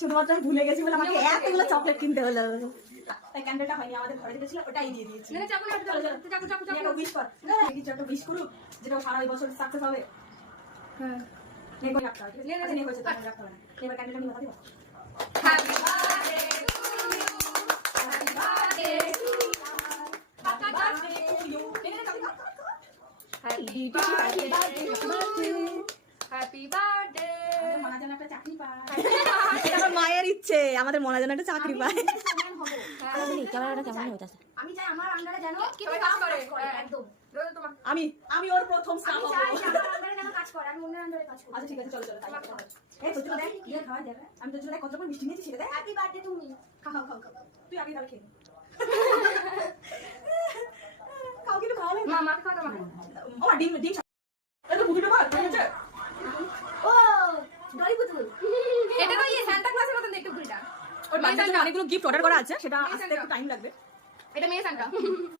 শুধুমাত্র আমি ভুলে গেছি বলে আমাকে এতগুলো চকলেট কিনতে হলো। তাই ক্যান্ডেলটা হয়নি, আমাদের ঘরে যেটা ছিল ওটাই দিয়ে দিয়েছি। বিশ করুক, যেটা সারা ওই বছর সাকসেস হবে। হ্যাঁ, এবার ক্যান্ডেলটা আমি বাবা দিব। মায়ের ইচ্ছে আমাদের মনে যেন একটা চাকরি পায়। আমি চাই আমার আন্ডারে যেন কাজ করে একদম। আমি ওর প্রথম স্টাফ হব। আমার আন্ডারে যেন কাজ করে, আমি অন্যের আন্ডারে কাজ করি। আচ্ছা ঠিক আছে, চলো চলো তাই। এই তো দেখ কি খাওয়া যাবে। আমি তোর জন্য কত রকম মিষ্টি নিয়েছি সেটা দেখ। হ্যাপি বার্থডে তুমি। খাও খাও খাও খাও। তুই আগে তাহলে খেয়ে নে। খাও কিন্তু খাও না। মা খাও তো মা। ও ডিম ডিম। এটা বুঝিটা বাদ ঠিক আছে। ও ডলি পুতুল। এটা তো এই সান্তা ক্লজের মতন দেখতে ঘুরিটা। ওর বাচ্চাদের অনেকগুলো গিফট অর্ডার করা আছে, সেটা আসতে একটু টাইম লাগবে। এটা মেয়ে সান্তা।